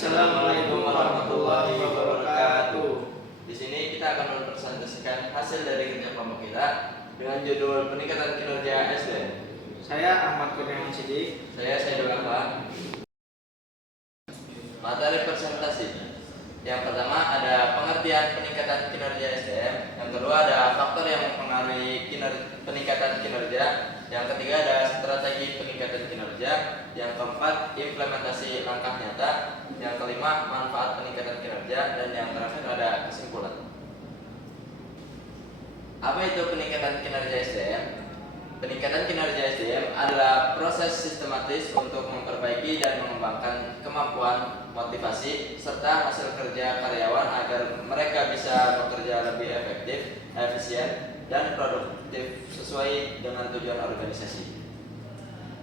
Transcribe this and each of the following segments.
Assalamualaikum warahmatullahi wabarakatuh. Di sini kita akan mempresentasikan hasil dari kerja kelompok kita dengan judul peningkatan kinerja SDM. Saya Ahmad Kurniawan Sidik. Saya Saidul Akbar. Materi presentasi. Yang pertama ada pengertian peningkatan kinerja SDM. Yang kedua ada faktor yang mempengaruhi peningkatan kinerja. Yang ketiga ada strategi peningkatan kinerja. Yang keempat implementasi langkah nyata. Yang kelima manfaat peningkatan kinerja. Dan yang terakhir ada kesimpulan. Apa itu peningkatan kinerja SDM? Peningkatan kinerja SDM adalah proses sistematis untuk memperbaiki dan mengembangkan kemampuan, motivasi, serta hasil kerja karyawan agar mereka bisa bekerja lebih efektif, efisien, dan produktif sesuai dengan tujuan organisasi.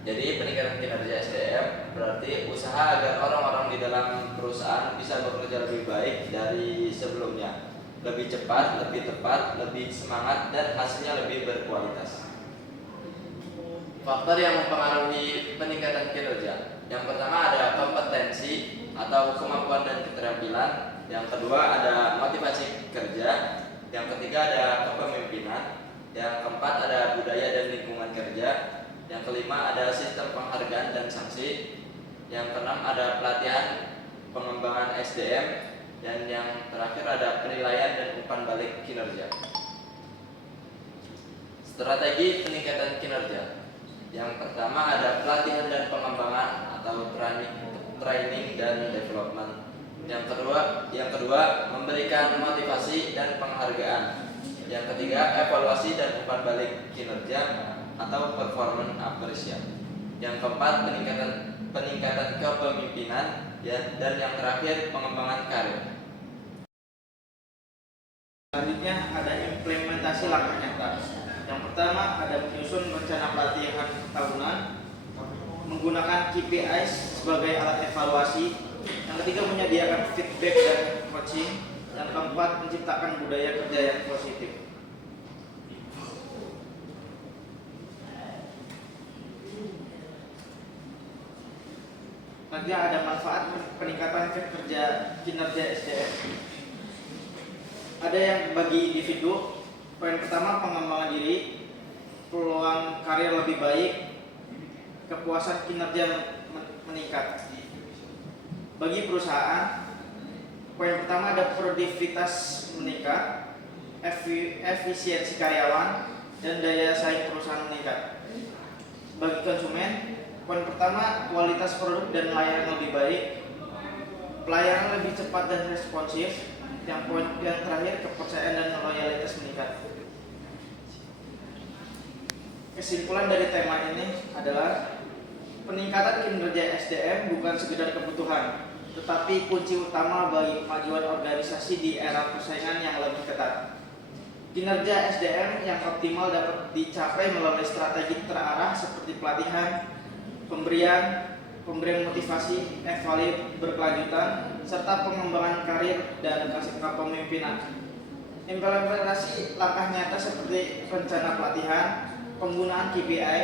Jadi peningkatan kinerja SDM berarti usaha agar orang-orang di dalam perusahaan bisa bekerja lebih baik dari sebelumnya, lebih cepat, lebih tepat, lebih semangat, dan hasilnya lebih berkualitas. Faktor yang mempengaruhi peningkatan kinerja. Yang pertama ada kompetensi atau kemampuan dan keterampilan. Yang kedua ada motivasi kerja. Yang ketiga ada kepemimpinan. Yang keempat ada budaya dan lingkungan kerja. Yang kelima ada sistem penghargaan dan sanksi. Yang keenam ada pelatihan pengembangan SDM. Dan yang terakhir ada penilaian dan umpan balik kinerja. Strategi peningkatan kinerja. Yang pertama ada pelatihan dan pengembangan atau training dan development. Yang kedua memberikan motivasi dan penghargaan. Yang ketiga evaluasi dan umpan balik kinerja atau performance appreciation. Yang keempat peningkatan kepemimpinan dan yang terakhir pengembangan karir. Selanjutnya ada implementasi langkah nyata. Yang pertama ada menyusun rencana pelatihan tahunan, menggunakan KPIs sebagai alat evaluasi. Yang ketiga menyediakan feedback dan coaching. Yang keempat menciptakan budaya kerja yang positif. Selanjutnya ada manfaat peningkatan kinerja SDM. Ada yang bagi individu. Poin pertama pengembangan diri, peluang karir lebih baik, kepuasan kinerja meningkat. Bagi perusahaan, poin pertama ada produktivitas meningkat, efisiensi karyawan, dan daya saing perusahaan meningkat. Bagi konsumen, poin pertama kualitas produk dan layanan lebih baik, pelayanan lebih cepat dan responsif. Yang terakhir kepercayaan dan loyalitas meningkat. Kesimpulan dari tema ini adalah peningkatan kinerja SDM bukan sekedar kebutuhan, tetapi kunci utama bagi kemajuan organisasi di era persaingan yang lebih ketat. Kinerja SDM yang optimal dapat dicapai melalui strategi terarah seperti pelatihan, pemberian motivasi, evaluasi berkelanjutan, serta pengembangan karir dan kepemimpinan. Implementasi langkah nyata seperti rencana pelatihan, penggunaan KPI,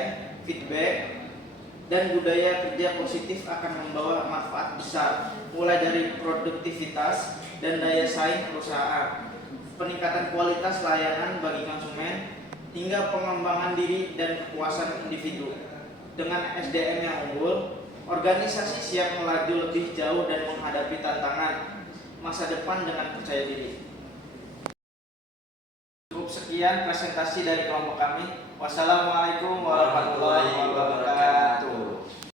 feedback, dan budaya kerja positif akan membawa manfaat besar, mulai dari produktivitas dan daya saing perusahaan, peningkatan kualitas layanan bagi konsumen, hingga pengembangan diri dan kepuasan individu. Dengan SDM yang unggul, organisasi siap melaju lebih jauh dan menghadapi tantangan masa depan dengan percaya diri. Cukup sekian presentasi dari kelompok kami. Wassalamualaikum